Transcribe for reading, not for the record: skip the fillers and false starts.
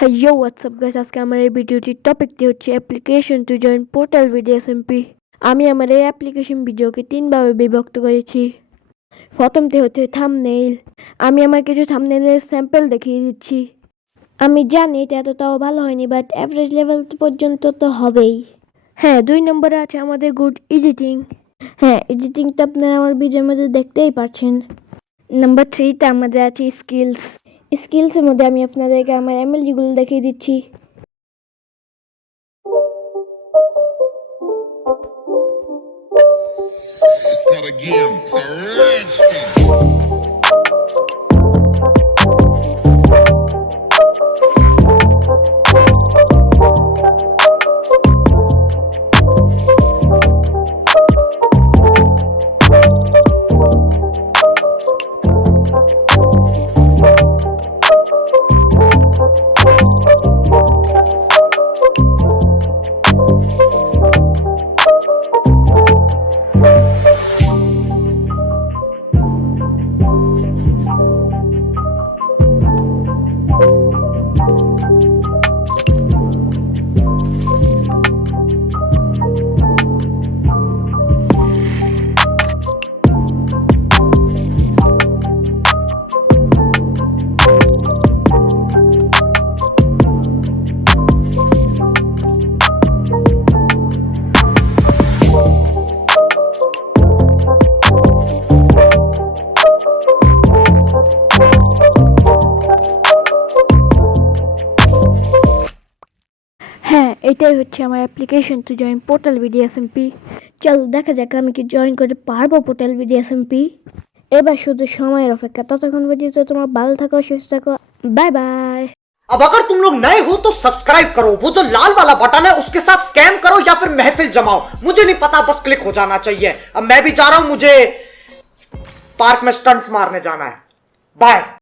Hello WhatsApp guys, আজকে আমার এই ভিডিওটির টপিকটি হচ্ছে application to join portal with SMP. আমি আমার এই অ্যাপ্লিকেশন ভিডিওকে তিনভাবে বিভক্ত করেছি। প্রথমটি হচ্ছে থাম্বনেইল। আমি আমার কিছু থাম্বনেইলের স্যাম্পল দেখিয়ে দিচ্ছি। আমি জানি এটা এতটাও ভালো হয়নি, বাট অ্যাভারেজ লেভেল পর্যন্ত তো হবেই। হ্যাঁ, 2 নম্বরে আছে আমাদের গুড এডিটিং। হ্যাঁ, এডিটিংটা আপনারা আমার ভিডিওর মধ্যে দেখতেই পাচ্ছেন। নাম্বার 3তে আমাদের আছে স্কিলস। স্কিলসের মধ্যে আমি আপনাদেরকে আমার এমএলজিগুলো দেখিয়ে দিচ্ছি। It's not a game, it's a rich thing. হ্যাঁ, এটাই হচ্ছে আমার application to join portal with SMP. চলো দেখা যাক আমি কি জয়েন করতে পারবো পোর্টাল উইথ এসএমপি। এবার শুধু সময়ের অপেক্ষা। ততক্ষণ পর্যন্ত তোমরা ভালো থাকো, সুস্থ থাকো। Bye bye. अब अगर तुम लोग नए हो तो सब्सक्राइब करो, वो जो लाल वाला बटन है उसके साथ स्कैम करो या फिर महफिल जमाओ, मुझे नहीं पता, बस क्लिक हो जाना चाहिए। अब मैं भी जा रहा हूं, मुझे पार्क में स्टंट्स मारने जाना है। बाय।